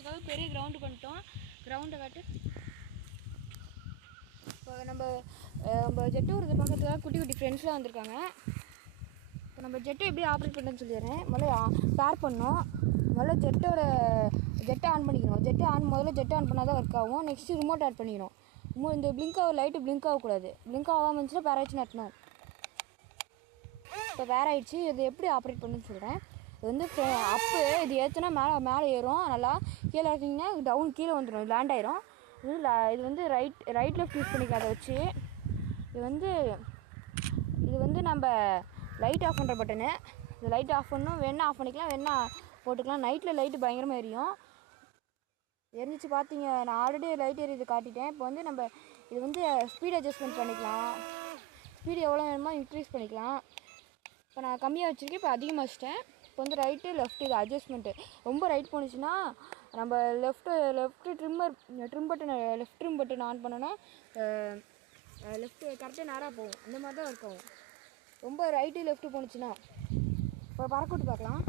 பண்ணுறதுக்காக பெரிய கிரவுண்டுக்கு வந்துட்டோம். கிரவுண்டை காட்டு. இப்போ நம்ம ஜெட்டு விடுறத பார்க்கறதுக்காக குட்டி குட்டி ஃப்ரெண்ட்ஸ்லாம் வந்திருக்காங்க. இப்போ நம்ம ஜெட்டை எப்படி ஆப்ரேட் பண்ணுறேன்னு சொல்லிடுறேன். முதல்ல பேர் பண்ணோம். முதல்ல ஜெட்டை ஆன் பண்ணிக்கணும். முதல்ல ஜெட்டை ஆன் பண்ணால் தான் ஒர்க் ஆகும். நெக்ஸ்ட்டு ரிமோட் ஆட் பண்ணிக்கணும். இந்த லைட்டு பிளிங்க் ஆகக்கூடாது. பிளிங்க் ஆகாமல் இருந்துச்சுன்னா பேர் ஆயிடுச்சுன்னு அர்த்தம். இப்போ பேர் ஆகிடுச்சு. இது எப்படி ஆப்ரேட் பண்ணுன்னு சொல்கிறேன். இது வந்து இது ஏற்றுனா மேலே ஏறும். நல்லா கீழே ஏற்றிங்கன்னா டவுன் கீழே வந்துடும், லேண்ட் ஆயிரும். இது வந்து ரைட் லெஃப்ட் யூஸ் பண்ணிக்கலாம். அதை வச்சு இது வந்து நம்ம லைட் ஆஃப் பண்ணுற பட்டனு. இது லைட் ஆஃப் பண்ணணும். வேணா ஆஃப் பண்ணிக்கலாம், வேணா போட்டுக்கலாம். நைட்டில் லைட்டு பயங்கரமாக எரியும். எரிஞ்சிச்சு பார்த்தீங்க. நான் ஆல்ரெடி லைட் எரியுது காட்டிட்டேன். இப்போ வந்து நம்ம இது வந்து ஸ்பீட் அட்ஜஸ்ட்மெண்ட் பண்ணிக்கலாம். ஸ்பீடு எவ்வளோ வேணுமோ இன்க்ரீஸ் பண்ணிக்கலாம். இப்போ நான் கம்மியாக வச்சுருக்கேன், இப்போ அதிகமாக வச்சிட்டேன். இப்போ வந்து ரைட்டு லெஃப்ட் இது அட்ஜஸ்ட்மெண்ட்டு. ரொம்ப ரைட் போணுச்சுன்னா நம்ம லெஃப்ட் ட்ரிம் பட்டன் ஆன் பண்ணோன்னா லெஃப்ட்டு கரெக்டாக நேராக போகும். அந்த மாதிரி தான் ஒர்க் ஆகும். ரொம்ப ரைட்டு லெஃப்ட்டு போணுச்சுன்னா இப்போ பறக்க விட்டு பார்க்கலாம்.